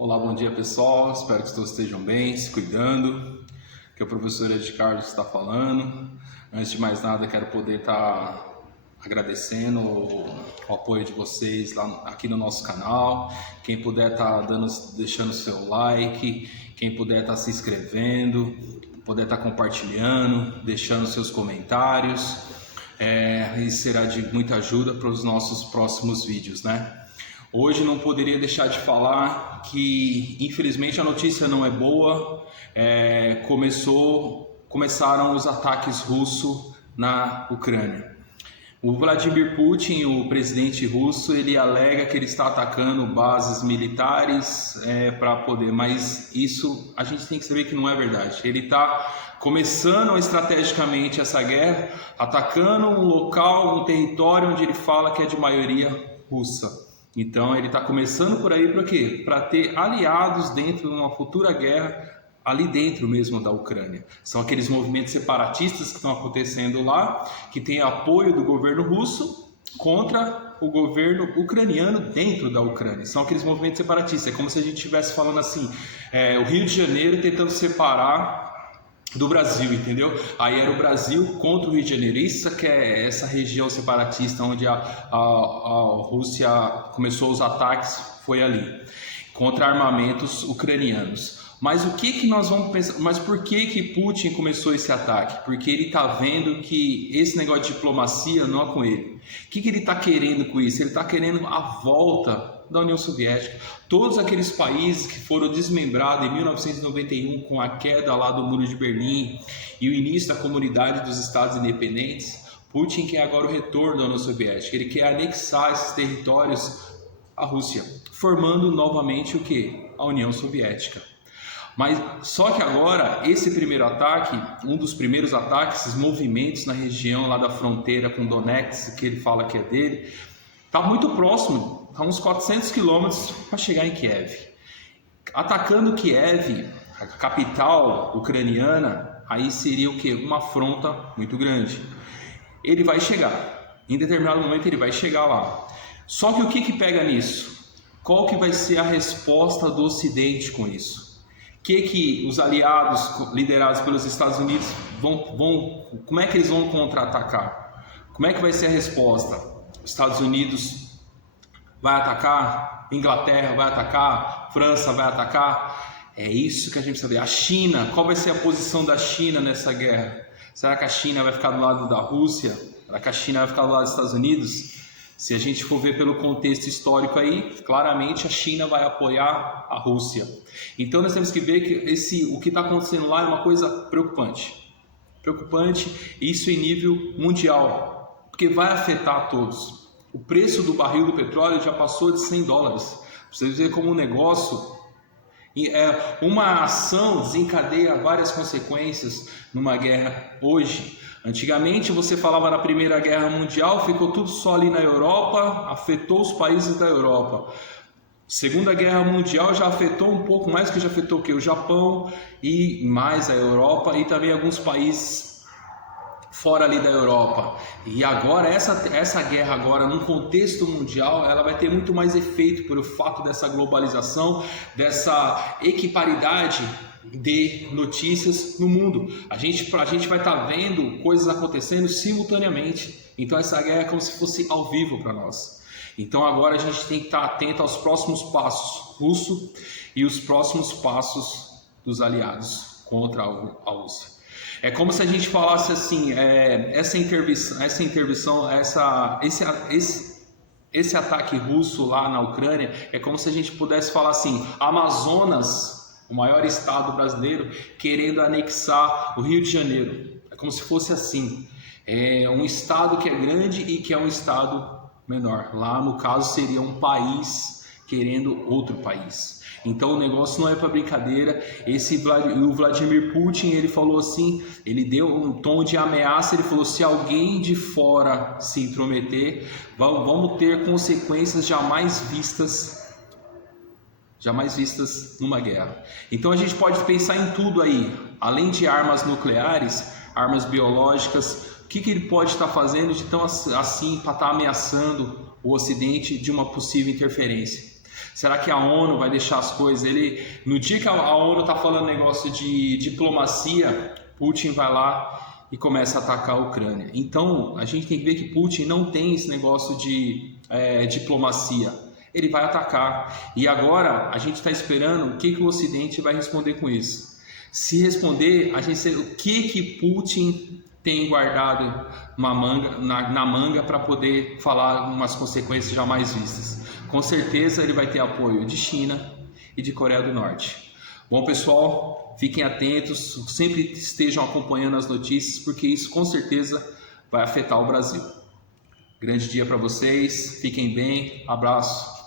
Olá, bom dia pessoal, espero que todos estejam bem, se cuidando, que é o professor Ed Carlos está falando. Antes de mais nada, quero poder estar agradecendo o apoio de vocês aqui no nosso canal. Quem puder estar deixando seu like, quem puder estar se inscrevendo, puder estar compartilhando, deixando seus comentários, isso será de muita ajuda para os nossos próximos vídeos, né? Hoje não poderia deixar de falar que, infelizmente, a notícia não é boa. Começaram os ataques russos na Ucrânia. O Vladimir Putin, o presidente russo, ele alega que ele está atacando bases militares para poder, mas isso a gente tem que saber que não é verdade. Ele está começando estrategicamente essa guerra, atacando um local, um território onde ele fala que é de maioria russa. Então ele está começando por aí para quê? Para ter aliados dentro de uma futura guerra ali dentro mesmo da Ucrânia. São aqueles movimentos separatistas que estão acontecendo lá, que tem apoio do governo russo contra o governo ucraniano dentro da Ucrânia. São aqueles movimentos separatistas. É como se a gente estivesse falando assim, o Rio de Janeiro tentando separar do Brasil, entendeu? Aí era o Brasil contra o Rio de Janeiro. Isso que é essa região separatista onde a Rússia começou os ataques, foi ali, contra armamentos ucranianos. Mas o que nós vamos pensar? Mas por que Putin começou esse ataque? Porque ele está vendo que esse negócio de diplomacia não é com ele. O que ele está querendo com isso? Ele está querendo a volta da União Soviética. Todos aqueles países que foram desmembrados em 1991 com a queda lá do Muro de Berlim e o início da Comunidade dos Estados Independentes, Putin quer agora o retorno da União Soviética. Ele quer anexar esses territórios à Rússia, formando novamente o quê? A União Soviética. Mas só que agora, esse primeiro ataque, um dos primeiros ataques, esses movimentos na região lá da fronteira com Donetsk, que ele fala que é dele, está muito próximo, está uns 400 quilômetros para chegar em Kiev. Atacando Kiev, a capital ucraniana, aí seria o quê? Uma afronta muito grande. Ele vai chegar, em determinado momento ele vai chegar lá. Só que o que pega nisso? Qual que vai ser a resposta do Ocidente com isso? Que os aliados liderados pelos Estados Unidos como é que eles vão contra-atacar? Como é que vai ser a resposta? Estados Unidos vai atacar? Inglaterra vai atacar? França vai atacar? É isso que a gente precisa ver. A China, qual vai ser a posição da China nessa guerra? Será que a China vai ficar do lado da Rússia? Será que a China vai ficar do lado dos Estados Unidos? Se a gente for ver pelo contexto histórico aí, claramente a China vai apoiar a Rússia. Então nós temos que ver que o que está acontecendo lá é uma coisa preocupante. Preocupante, isso em nível mundial, porque vai afetar todos. O preço do barril do petróleo já passou de $100. Pra vocês verem como um negócio, uma ação desencadeia várias consequências numa guerra hoje. Antigamente você falava na Primeira Guerra Mundial, ficou tudo só ali na Europa, afetou os países da Europa. Segunda Guerra Mundial já afetou um pouco mais, que já afetou o quê? O Japão e mais a Europa e também alguns países fora ali da Europa. E agora essa guerra agora num contexto mundial, ela vai ter muito mais efeito pelo fato dessa globalização, dessa equiparidade de notícias no mundo. A gente vai estar vendo coisas acontecendo simultaneamente. Então essa guerra é como se fosse ao vivo para nós. Então agora a gente tem que estar atento aos próximos passos russos e os próximos passos dos aliados contra a Rússia. É como se a gente falasse assim, esse ataque russo lá na Ucrânia, é como se a gente pudesse falar assim, Amazonas, o maior estado brasileiro, querendo anexar o Rio de Janeiro. É como se fosse assim. É um estado que é grande e que é um estado menor. Lá, no caso, seria um país querendo outro país. Então, o negócio não é para brincadeira. O Vladimir Putin, ele falou assim, ele deu um tom de ameaça, ele falou, se alguém de fora se intrometer, vamos ter consequências jamais vistas numa guerra. Então a gente pode pensar em tudo aí, além de armas nucleares, armas biológicas, o que ele pode estar fazendo de tão assim para estar ameaçando o Ocidente de uma possível interferência. Será que a ONU vai deixar as coisas? No dia que a ONU está falando negócio de diplomacia, Putin vai lá e começa a atacar a Ucrânia. Então, a gente tem que ver que Putin não tem esse negócio de diplomacia. Ele vai atacar. E agora, a gente está esperando o que o Ocidente vai responder com isso. Se responder, a gente o que Putin tem guardado na manga para poder falar umas consequências jamais vistas. Com certeza ele vai ter apoio de China e de Coreia do Norte. Bom, pessoal, fiquem atentos, sempre estejam acompanhando as notícias, porque isso com certeza vai afetar o Brasil. Grande dia para vocês, fiquem bem, abraço.